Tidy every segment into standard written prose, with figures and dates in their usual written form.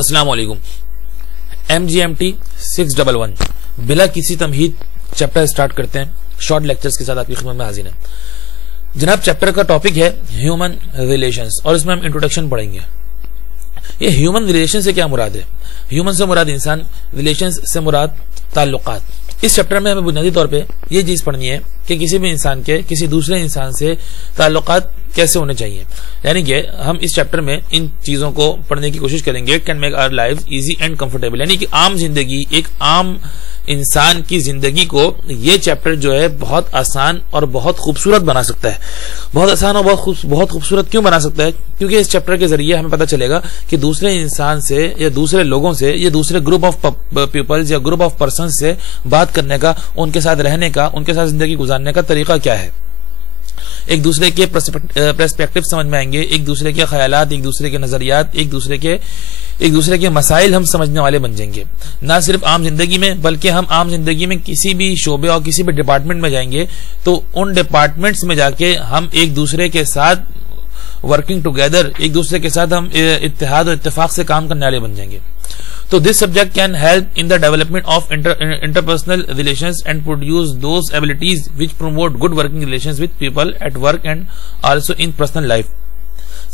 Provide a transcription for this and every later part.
अस्सलाम वालेकुम। MGMT 611 बिला किसी तमहीद चैप्टर स्टार्ट करते हैं। शॉर्ट लेक्चर्स के साथ आपकी खिदमत में हाजिर है जनाब। चैप्टर का टॉपिक है ह्यूमन रिलेशंस और इसमें हम इंट्रोडक्शन पढ़ेंगे। ये ह्यूमन रिलेशन से क्या मुराद है? ह्यूमन से मुराद इंसान, रिलेशंस से मुराद ताल्लुकात। इस चैप्टर में हमें बुनियादी तौर पे ये चीज पढ़नी है कि किसी भी इंसान के किसी दूसरे इंसान से ताल्लुकात कैसे होने चाहिए। यानी कि हम इस चैप्टर में इन चीजों को पढ़ने की कोशिश करेंगे। Can make our life easy and comfortable, यानी कि आम जिंदगी, एक आम इंसान की जिंदगी को ये चैप्टर जो है बहुत आसान और बहुत खूबसूरत बना सकता है। बहुत आसान और बहुत खूबसूरत क्यों बना सकता है? क्योंकि इस चैप्टर के जरिए हमें पता चलेगा कि दूसरे इंसान से या दूसरे लोगों से या दूसरे ग्रुप ऑफ पीपल्स या ग्रुप ऑफ पर्सन से बात करने का, उनके साथ रहने का, उनके साथ जिंदगी गुजारने का तरीका क्या है। एक दूसरे के पर्सपेक्टिव समझ में आएंगे, एक दूसरे के ख्यालात, एक दूसरे के नजरियात, एक दूसरे के मसाइल हम समझने वाले बन जाएंगे। ना सिर्फ आम जिंदगी में, बल्कि हम आम जिंदगी में किसी भी शोबे और किसी भी डिपार्टमेंट में जाएंगे तो उन डिपार्टमेंट्स में जाके हम एक दूसरे के साथ वर्किंग टुगेदर, एक दूसरे के साथ हम इत्तेहाद और इत्तेफाक से काम करने वाले बन जाएंगे। So this subject can help in the development of interpersonal relations and produce those abilities which promote good working relations with people at work and also in personal life.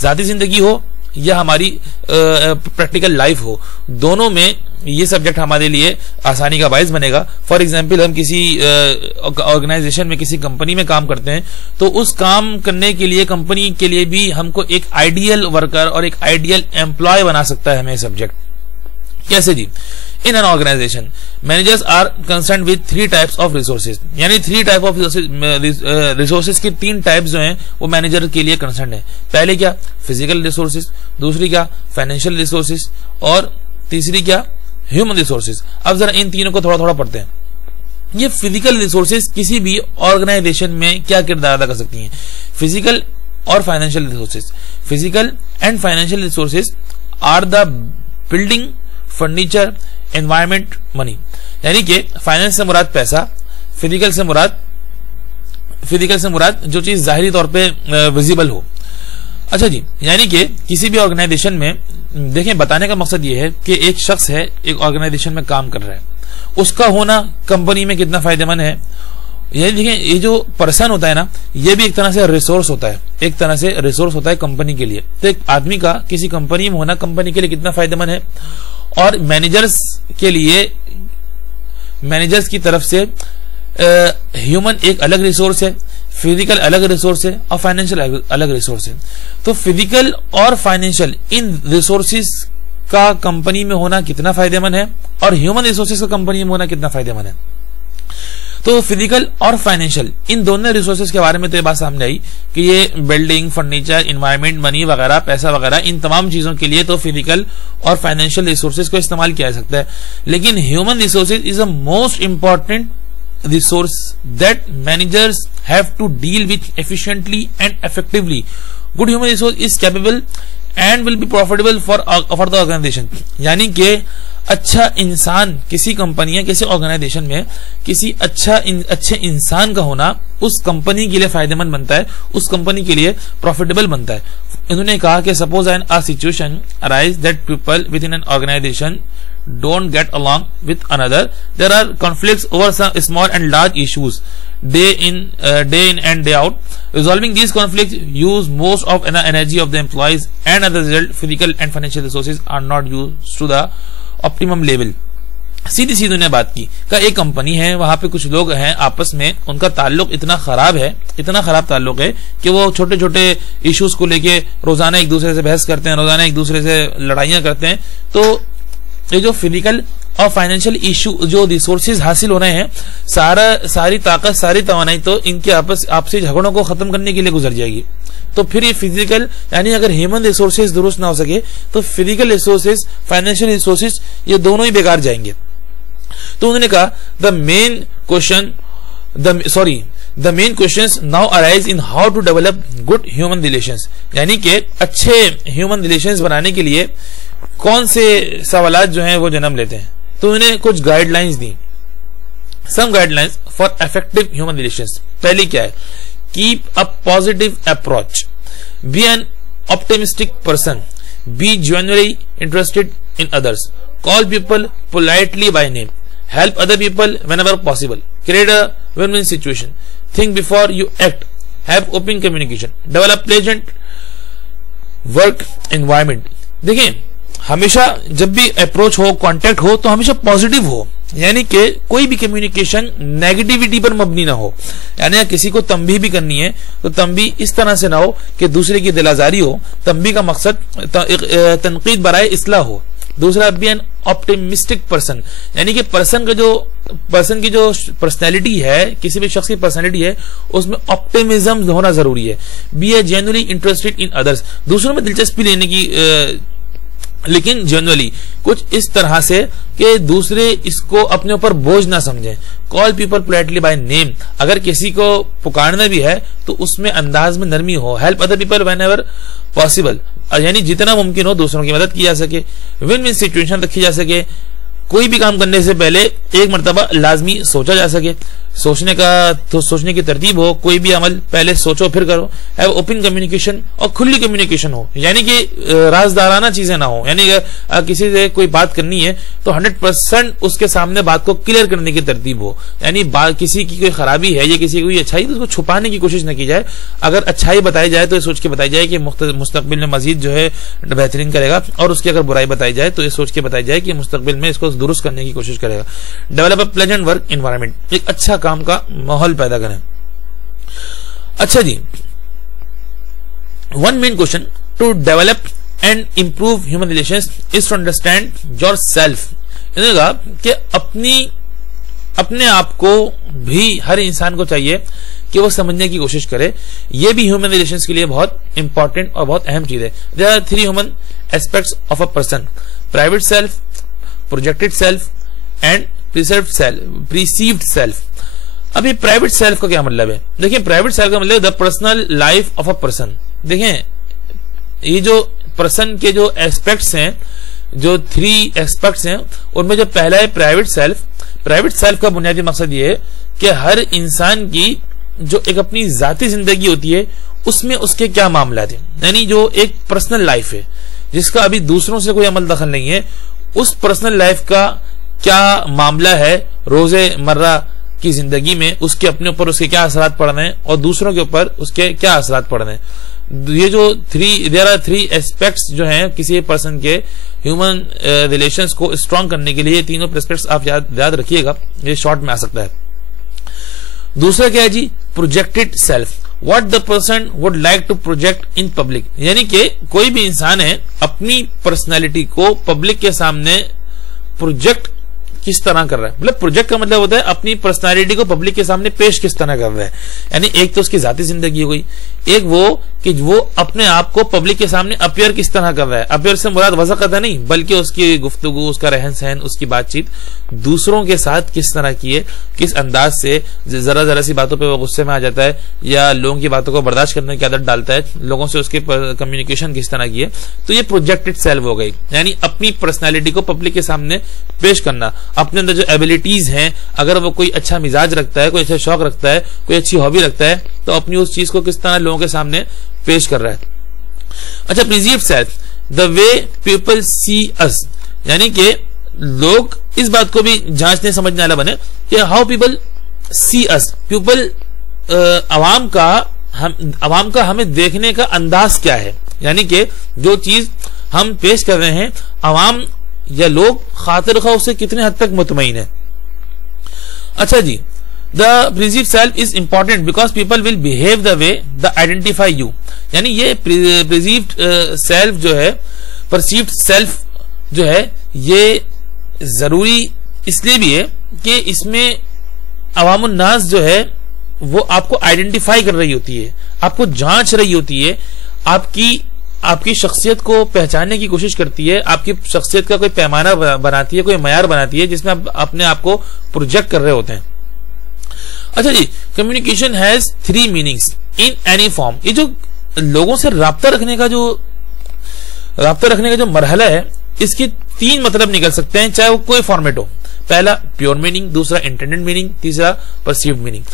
ज़ाती जिंदगी हो या हमारी प्रैक्टिकल लाइफ हो, दोनों में ये subject हमारे लिए आसानी का बायस बनेगा। फॉर एग्जाम्पल, हम किसी ऑर्गेनाइजेशन में, किसी कंपनी में काम करते हैं तो उस काम करने के लिए, कंपनी के लिए भी हमको एक आइडियल वर्कर और एक आइडियल एम्प्लॉय बना सकता है हमें सब्जेक्ट। कैसे जी? In an organization managers are concerned with 3 types of resources, यानी 3 टाइप ऑफ रिसोर्सेज की 3 टाइप्स जो हैं वो मैनेजर के लिए कंसर्न है। पहले क्या? फिजिकल रिसोर्सेज, दूसरी क्या? फाइनेंशियल रिसोर्सेज, और तीसरी क्या? Human resources. अब जरा इन तीनों को थोड़ा थोड़ा पढ़ते हैं। ये फिजिकल रिसोर्सेज किसी भी ऑर्गेनाइजेशन में क्या किरदार अदा कर सकती हैं? फिजिकल और financial resources. Physical and financial resources are the building, furniture, environment, money. यानी कि फाइनेंस से मुराद पैसा, फिजिकल से मुराद जो चीज जाहिरी तौर पे विजिबल हो। अच्छा जी, यानी कि किसी भी ऑर्गेनाइजेशन में देखें, बताने का मकसद ये है कि एक शख्स है, एक ऑर्गेनाइजेशन में काम कर रहा है, उसका होना कंपनी में कितना फायदेमंद है। ये देखें, ये जो पर्सन होता है ना, ये भी एक तरह से रिसोर्स होता है, एक तरह से रिसोर्स होता है कंपनी के लिए। तो एक आदमी का किसी कंपनी में होना कंपनी के लिए कितना फायदेमंद है। और मैनेजर्स के लिए, मैनेजर्स की तरफ से ह्यूमन एक अलग रिसोर्स है, फिजिकल अलग रिसोर्स है और फाइनेंशियल अलग रिसोर्स है। तो फिजिकल और फाइनेंशियल इन रिसोर्सेज का कंपनी में होना कितना फायदेमंद है और ह्यूमन रिसोर्सेज का कंपनी में होना कितना फायदेमंद है। तो फिजिकल और फाइनेंशियल इन दोनों रिसोर्सेज के बारे में तो ये बात सामने आई कि ये बिल्डिंग, फर्नीचर, इन्वायरमेंट, मनी वगैरह, पैसा वगैरह, इन तमाम चीजों के लिए तो फिजिकल और फाइनेंशियल रिसोर्सेज को इस्तेमाल किया जा सकता है। लेकिन human resources is a most important resource that managers have to deal with efficiently and effectively. Good human resource is capable and will be profitable for the organisation. यानी कि अच्छा इंसान किसी कंपनी या किसी ऑर्गेनाइजेशन में किसी अच्छे इंसान का होना उस कंपनी के लिए फायदेमंद बनता है, उस कंपनी के लिए प्रॉफिटेबल बनता है। इन्होंने कहा कि suppose an a situation arise that people within an organisation don't get along with another, there are conflicts over some small and large issues day in and day out. Resolving these conflicts use most of the energy of the employees, and as a result physical and financial resources are not used to the optimum level. सीधी सीधी उन्हें बात की का एक company है, वहां पे कुछ लोग हैं, आपस में उनका ताल्लुक इतना खराब है, इतना खराब ताल्लुक है कि वो छोटे छोटे इश्यूज को लेके रोजाना एक दूसरे से बहस करते हैं, रोजाना एक दूसरे से लड़ाइयां करते हैं। तो ये जो फिजिकल और फाइनेंशियल इशू, जो रिसोर्सेज हासिल हो रहे हैं, सारी ताकत, सारी तवानाई तो इनके आपसी झगड़ों को खत्म करने के लिए गुजर जाएगी। तो फिर ये फिजिकल, यानी अगर ह्यूमन रिसोर्सेज दुरुस्त ना हो सके तो फिजिकल रिसोर्सेज, फाइनेंशियल रिसोर्सेज, ये दोनों ही बेकार जाएंगे। तो उन्होंने कहा the main questions now arise in how to develop good human relations. यानी कि अच्छे ह्यूमन रिलेशंस बनाने के लिए कौन से सवालात जो हैं वो जन्म लेते हैं। तो उन्हें कुछ गाइडलाइंस दी, some guidelines for effective human relations. पहली क्या है? Keep a positive approach, be an optimistic person, be genuinely interested in others, call people politely by name, help other people whenever possible, create a win-win situation, think before you act, have open communication, develop pleasant work environment. देखिए, हमेशा जब भी approach हो, contact हो, तो हमेशा positive हो, यानी कि कोई भी कम्युनिकेशन नेगेटिविटी पर मबनी ना हो। यानी किसी को तंबीह भी करनी है तो तंबीह इस तरह से ना हो कि दूसरे की दिलाजारी हो, तंबीह का मकसद तनकीद बराए इस्लाह हो। दूसरा, बी एन ऑप्टिमिस्टिक पर्सन, यानी कि पर्सन की जो पर्सनैलिटी है, किसी भी शख्स की पर्सनैलिटी है, उसमें ऑप्टिमिज्म होना जरूरी है। Be a genuinely interested in others, दूसरों में दिलचस्पी लेने की, लेकिन जनरली कुछ इस तरह से कि दूसरे इसको अपने ऊपर बोझ ना समझें। Call people politely by name, अगर किसी को पुकारना भी है तो उसमें अंदाज में नरमी हो। Help other people when ever possible, यानी जितना मुमकिन हो दूसरों की मदद की जा सके। विन विन सिचुएशन रखी जा सके, कोई भी काम करने से पहले एक मरतबा लाजमी सोचा जा सके, सोचने की तरतीब हो, कोई भी अमल पहले सोचो फिर करो। हैव ओपन कम्युनिकेशन, और खुली कम्युनिकेशन हो, यानी कि राजदाराना चीजें ना हो। यानी किसी से कोई बात करनी है तो 100% उसके सामने बात को क्लियर करने की तरतीब हो। यानी किसी की कोई खराबी है या किसी की कोई अच्छाई, तो उसको छुपाने की कोशिश न की जाए। अगर अच्छाई बताई जाए तो ये सोच के बताई जाए कि मुस्तकबिल में मजीद जो है बेहतरीन करेगा, और उसकी अगर बुराई बताई जाए तो ये सोच के बताई जाए कि मुस्तकबिल में इसको दुरुस्त करने की कोशिश करेगा। Develop a pleasant work environment, एक अच्छा काम का माहौल पैदा करें। अच्छा जी, one main question to develop and improve human relations is to understand your self. कि अपने आप को भी हर इंसान को चाहिए कि वो समझने की कोशिश करे। ये भी ह्यूमन रिलेशंस के लिए बहुत इंपॉर्टेंट और बहुत अहम चीज है। There are 3 human aspects of a person: private self, projected self and perceived self. अभी प्राइवेट सेल्फ का क्या मतलब है? देखिए, प्राइवेट सेल्फ का मतलब the personal life of a person. देखें, ये जो पर्सन के जो एस्पेक्ट्स हैं, जो 3 एस्पेक्ट्स हैं, उनमें जो पहला है प्राइवेट सेल्फ। प्राइवेट सेल्फ का बुनियादी मकसद ये है कि हर इंसान की जो एक अपनी जाती जिंदगी होती है उसमें उसके क्या मामला थे, यानी जो एक पर्सनल लाइफ है जिसका अभी दूसरों से कोई अमल दखल नहीं है, उस पर्सनल लाइफ का क्या मामला है रोजे मर्रा की जिंदगी में, उसके अपने ऊपर उसके क्या असरात पड़ रहे हैं और दूसरों के ऊपर उसके क्या असरात पड़ रहे हैं। ये जो देयर आर 3 एस्पेक्ट्स जो हैं किसी पर्सन के ह्यूमन रिलेशंस को स्ट्रांग करने के लिए, ये तीनों एस्पेक्ट्स आप याद रखिएगा, ये शॉर्ट में आ सकता है। दूसरा क्या है जी? Projected self, what the person would like to project in public, यानी कि कोई भी इंसान है अपनी पर्सनैलिटी को पब्लिक के सामने प्रोजेक्ट किस तरह कर रहा है। मतलब प्रोजेक्ट का मतलब होता है अपनी पर्सनालिटी को पब्लिक के सामने पेश किस तरह कर रहा है। यानी एक तो उसकी जाती जिंदगी हो गई, एक वो कि वो अपने आप को पब्लिक के सामने अपियर किस तरह कर रहा है। अपियर से मुराद वज़ाक़त नहीं, बल्कि उसकी गुफ्तगू, उसका रहन सहन, उसकी बातचीत दूसरों के साथ किस तरह की है, किस अंदाज से जरा सी बातों पर वो गुस्से में आ जाता है या लोगों की बातों को बर्दाश्त करने की आदत डालता है, लोगों से उसकी कम्युनिकेशन किस तरह की है। तो ये प्रोजेक्टेड सेल्फ हो गई, यानी अपनी पर्सनैलिटी को पब्लिक के सामने पेश करना। अपने अंदर जो एबिलिटीज हैं, अगर वो कोई अच्छा मिजाज रखता है, कोई अच्छा शौक रखता है, कोई अच्छी हॉबी रखता है, तो अपनी उस चीज को किस तरह लोगों के सामने पेश कर रहा है। अच्छा, perceived self, the way people see us, यानी कि लोग इस बात को भी जांचने समझने वाला बने कि how people see us, people अवाम का हमें देखने का अंदाज क्या है, यानी कि जो चीज हम पेश कर रहे हैं अवाम या लोग खातिर खौफ से कितने हद तक मुतमईन है। अच्छा जी, the perceived self is important because people will behave the way the identify you, यानी ये प्रिजीव्ड सेल्फ जो है, परसीव्ड सेल्फ जो है, ये जरूरी इसलिए भी है कि इसमें अवामुन नास जो है वो आपको आइडेंटिफाई कर रही होती है, आपको जांच रही होती है, आपकी शख्सियत को पहचानने की कोशिश करती है, आपकी शख्सियत का कोई पैमाना बनाती है, कोई मयार बनाती है जिसमें आप अपने आप को प्रोजेक्ट कर रहे होते हैं। अच्छा जी, communication has 3 meanings in any form. ये जो लोगों से राब्ता रखने का जो मरहला है, इसके 3 मतलब निकल सकते हैं, चाहे वो कोई फॉर्मेट हो। पहला प्योर मीनिंग, दूसरा इंटेंडेड मीनिंग, तीसरा परसीव्ड मीनिंग।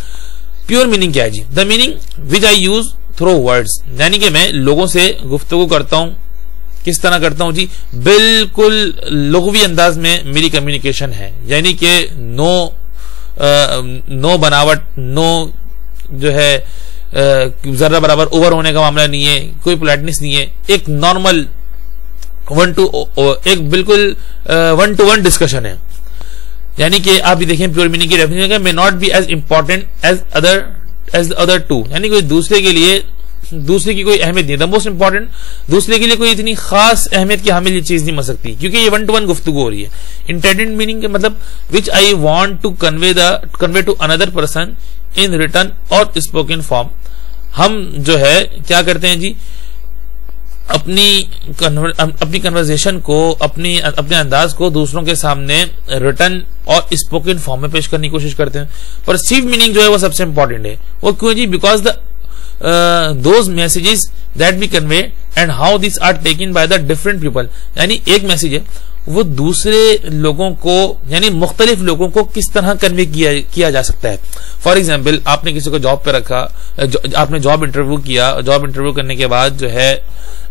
प्योर मीनिंग क्या है जी? The meaning which I use through words, यानी कि मैं लोगों से गुफ्तगू करता हूं किस तरह करता हूं जी, बिल्कुल लुग़वी अंदाज में मेरी कम्युनिकेशन है, यानी कि नो बनावट, नो जो है जरा बराबर ओवर होने का मामला नहीं है, कोई पोलाइटनेस नहीं है, एक नॉर्मल एक बिल्कुल 1-to-1 डिस्कशन है। यानी कि आप भी देखें प्योर मीनिंग की डेफिनेशन है, may not be as important as other two, यानी कोई दूसरे के लिए दूसरे की कोई अहमियत नहीं, द मोस्ट इंपॉर्टेंट दूसरे के लिए कोई इतनी खास अहमियत की हामिल ये चीज नहीं बन सकती, क्योंकि ये 1-to-1 गुफ्तगू हो रही है। इंटेंडेड मीनिंग के मतलब which I want to convey to another person in written और स्पोकन फॉर्म। हम जो है क्या करते हैं जी, अपनी कन्वर्सेशन को, अपने अंदाज को दूसरों के सामने रिटर्न और स्पोकन फॉर्म में पेश करने की कोशिश करते हैं। परसीव मीनिंग जो है वो सबसे इंपॉर्टेंट है। वो क्यों जी, because the those messages that we convey and how this are taken by the different people, यानी एक मैसेज है वो दूसरे लोगों को, यानी मुख्तलिफ लोगों को किस तरह कन्वे किया जा सकता है। फॉर एग्जाम्पल, आपने किसी को जॉब पे रखा, आपने जॉब इंटरव्यू किया, जॉब इंटरव्यू करने के बाद जो है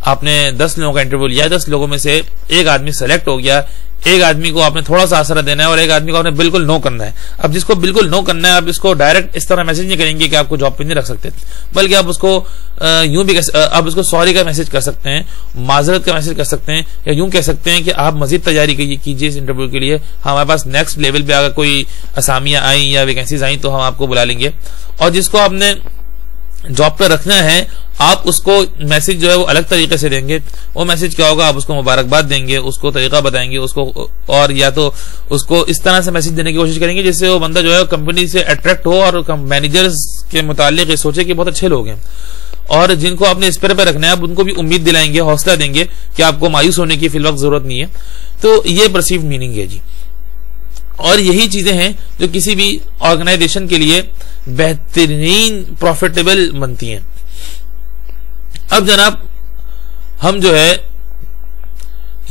आपने 10 लोगों का इंटरव्यू लिया, 10 लोगों में से एक आदमी सेलेक्ट हो गया, एक आदमी को आपने थोड़ा सा आसरा देना है और एक आदमी को आपने बिल्कुल नो करना है। अब जिसको बिल्कुल नो करना है, आप इसको डायरेक्ट इस तरह मैसेज नहीं करेंगे कि आपको जॉब पे नहीं रख सकते, बल्कि आप उसको यूं भी आप उसको सॉरी का मैसेज कर सकते हैं, माजरत का मैसेज कर सकते हैं, या यूं कह सकते हैं कि आप मजीद तैयारी कीजिए इस इंटरव्यू के लिए, हमारे पास नेक्स्ट लेवल पे अगर कोई असामियां आई या वैकेंसीज आई तो हम आपको बुला लेंगे। और जिसको आपने जॉब पे रखना है, आप उसको मैसेज जो है वो अलग तरीके से देंगे। वो मैसेज क्या होगा, आप उसको मुबारकबाद देंगे, उसको तरीका बताएंगे उसको, और या तो उसको इस तरह से मैसेज देने की कोशिश करेंगे जिससे वो बंदा जो है कंपनी से अट्रैक्ट हो और मैनेजर्स के मुतालिक ये सोचे कि बहुत अच्छे लोग हैं। और जिनको आपने इस पर रखना है, आप उनको भी उम्मीद दिलाएंगे, हौसला देंगे कि आपको मायूस होने की फिलवक्त जरूरत नहीं है। तो ये परसीव मीनिंग है जी। और यही चीजें हैं जो किसी भी ऑर्गेनाइजेशन के लिए बेहतरीन प्रॉफिटेबल बनती हैं। अब जनाब हम जो है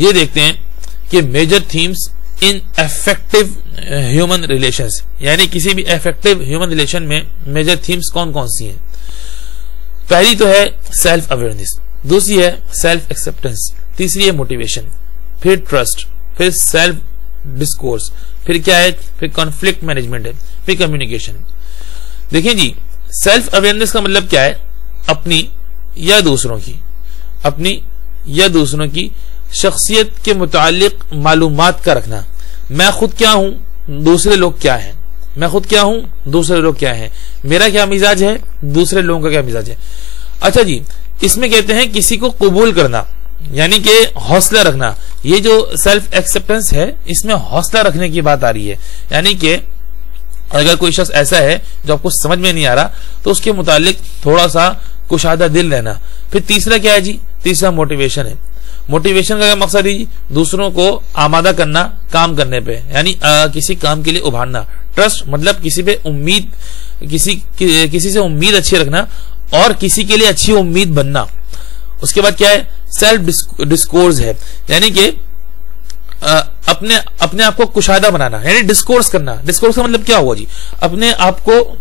ये देखते हैं कि major themes in effective human relations, यानी किसी भी इफेक्टिव ह्यूमन रिलेशन में मेजर थीम्स कौन कौन सी हैं। पहली तो है सेल्फ अवेयरनेस, दूसरी है सेल्फ एक्सेप्टेंस, तीसरी है मोटिवेशन, फिर ट्रस्ट, फिर सेल्फ डिस्कोर्स, फिर क्या है, फिर कॉन्फ्लिक्ट मैनेजमेंट है, फिर कम्युनिकेशन। देखिए जी, सेल्फ अवेयरनेस का मतलब क्या है, अपनी या दूसरों की, अपनी या दूसरों की शख्सियत के मुतालिक मालूमात का रखना। मैं खुद क्या हूं, दूसरे लोग क्या हैं, मैं खुद क्या हूं, दूसरे लोग क्या हैं, मेरा क्या मिजाज है, दूसरे लोगों का क्या मिजाज है। अच्छा जी, इसमें कहते हैं किसी को कबूल करना, यानी कि हौसला रखना। ये जो सेल्फ एक्सेप्टेंस है, इसमें हौसला रखने की बात आ रही है, यानी कि अगर कोई शख्स ऐसा है जो आपको समझ में नहीं आ रहा तो उसके मुतालिक थोड़ा सा कुशादा दिल रहना। फिर तीसरा क्या है जी, तीसरा मोटिवेशन है। मोटिवेशन का क्या मकसद है जी, दूसरों को आमादा करना काम करने पे, यानी किसी काम के लिए उभारना। ट्रस्ट मतलब किसी पे उम्मीद, किसी से उम्मीद अच्छी रखना और किसी के लिए अच्छी उम्मीद बनना। उसके बाद क्या है, सेल्फ डिस्कोर्स है, यानी कि अपने आप को कुशादा बनाना, यानी डिस्कोर्स करना। डिस्कोर्स का मतलब क्या हुआ जी, अपने आप को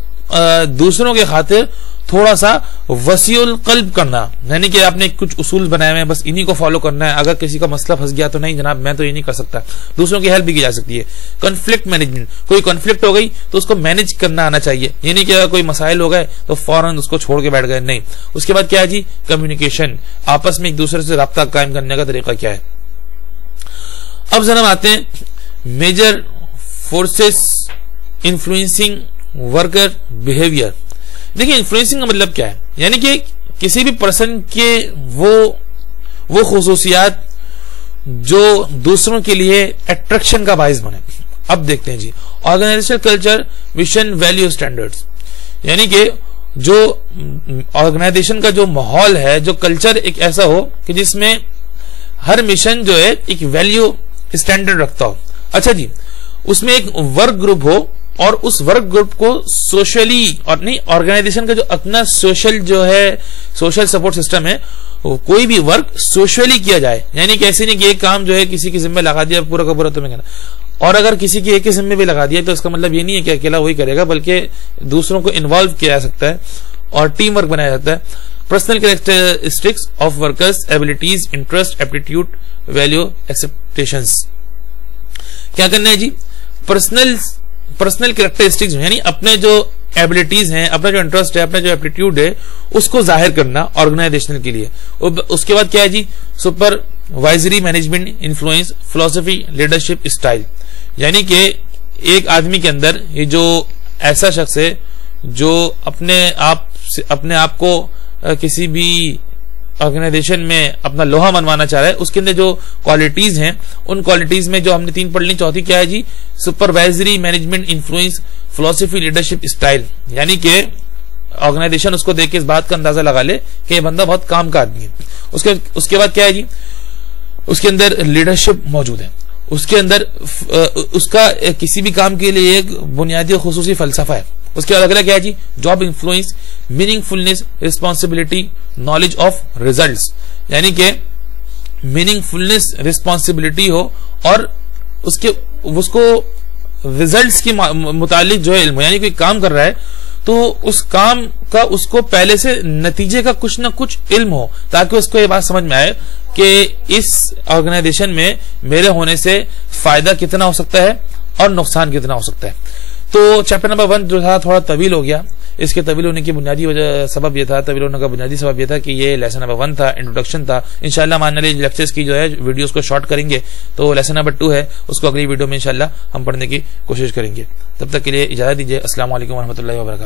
दूसरों के खातिर थोड़ा सा वसीउल कल्ब करना, यानी कि आपने कुछ उसूल बनाए हुए हैं, बस इन्हीं को फॉलो करना है। अगर किसी का मसला फंस गया तो नहीं जनाब मैं तो ये नहीं कर सकता, दूसरों की हेल्प भी की जा सकती है। कॉन्फ्लिक्ट मैनेजमेंट, कोई कॉन्फ्लिक्ट हो गई तो उसको मैनेज करना आना चाहिए, ये नहीं कि अगर कोई मसाइल हो गए तो फौरन उसको छोड़ के बैठ गए, नहीं। उसके बाद क्या है जी, कम्युनिकेशन, आपस में एक दूसरे से राब्ता कायम करने का तरीका क्या है। अब जनाब आते हैं major forces influencing worker behaviour. देखिए इन्फ्लुएंसिंग का मतलब क्या है, यानी कि किसी भी पर्सन के वो खुसूसियात जो दूसरों के लिए अट्रैक्शन का बाइस बने। अब देखते हैं जी, organizational culture, vision, value, standards, यानी कि जो ऑर्गेनाइजेशन का जो माहौल है, जो कल्चर एक ऐसा हो कि जिसमें हर मिशन जो है एक वैल्यू स्टैंडर्ड रखता हो। अच्छा जी, उसमें एक वर्क ग्रुप हो और उस वर्क ग्रुप को सोशली, और नहीं ऑर्गेनाइजेशन का जो अपना सोशल जो है सोशल सपोर्ट सिस्टम है, कोई भी वर्क सोशली किया जाए, यानी कि ऐसे नहीं कि एक काम जो है किसी के जिम्मे लगा दिया पूरा का पूरा तुम्हें करना, और अगर किसी के एक के जिम्मे भी लगा दिया तो इसका मतलब ये नहीं है कि अकेला वही करेगा, बल्कि दूसरों को इन्वॉल्व किया जा सकता है और टीम वर्क बनाया जाता है। Personal characteristics of workers, abilities, interest, aptitude, value, expectations. क्या करना है जी, पर्सनल कैरेक्टरिस्टिक्स यानी अपने जो एबिलिटीज हैं, अपना जो इंटरेस्ट है, अपना जो एप्टीट्यूड है, उसको जाहिर करना ऑर्गेनाइजेशन के लिए। उसके बाद क्या है जी, supervisory, management, influence, philosophy, leadership style. यानी कि एक आदमी के अंदर ये जो ऐसा शख्स है जो अपने आप को किसी भी ऑर्गेनाइजेशन में अपना लोहा मनवाना चाह रहा है, उसके अंदर जो क्वालिटीज हैं, उन क्वालिटीज में जो हमने 3 पढ़ ली, चौथी क्या है जी, supervisory, management, influence, philosophy, leadership style. यानी कि ऑर्गेनाइजेशन उसको देख के इस बात का अंदाजा लगा ले कि ये बंदा बहुत काम का आदमी है। उसके बाद क्या है जी, उसके अंदर लीडरशिप मौजूद है, उसके अंदर उसका किसी भी काम के लिए एक बुनियादी खुसूसी फलसफा है। उसके बाद अगला क्या है जी, job influence, meaningfulness, responsibility, knowledge of results. यानी कि मीनिंगफुलनेस, रिस्पॉन्सिबिलिटी हो और उसको रिजल्ट्स के मुतालिक जो है इल्म, यानी कोई काम कर रहा है तो उस काम का उसको पहले से नतीजे का कुछ ना कुछ इल्म हो, ताकि उसको ये बात समझ में आए कि इस ऑर्गेनाइजेशन में मेरे होने से फायदा कितना हो सकता है और नुकसान कितना हो सकता है। तो चैप्टर नंबर 1 जो था थोड़ा तवील हो गया। इसके तवील होने की बुनियादी सबब यह था, तवील होने का बुनियादी सबब यह था कि ये लेसन नंबर 1 था, इंट्रोडक्शन था। इंशाल्लाह हम आने वाले लेक्चर्स की जो है वीडियोस को शॉर्ट करेंगे, तो लेसन नंबर 2 है, उसको अगली वीडियो में इंशाल्लाह हम पढ़ने की कोशिश करेंगे। तब तक के लिए इजाजत दीजिए। अस्सलाम वालेकुम व रहमतुल्लाहि व बरकातहू।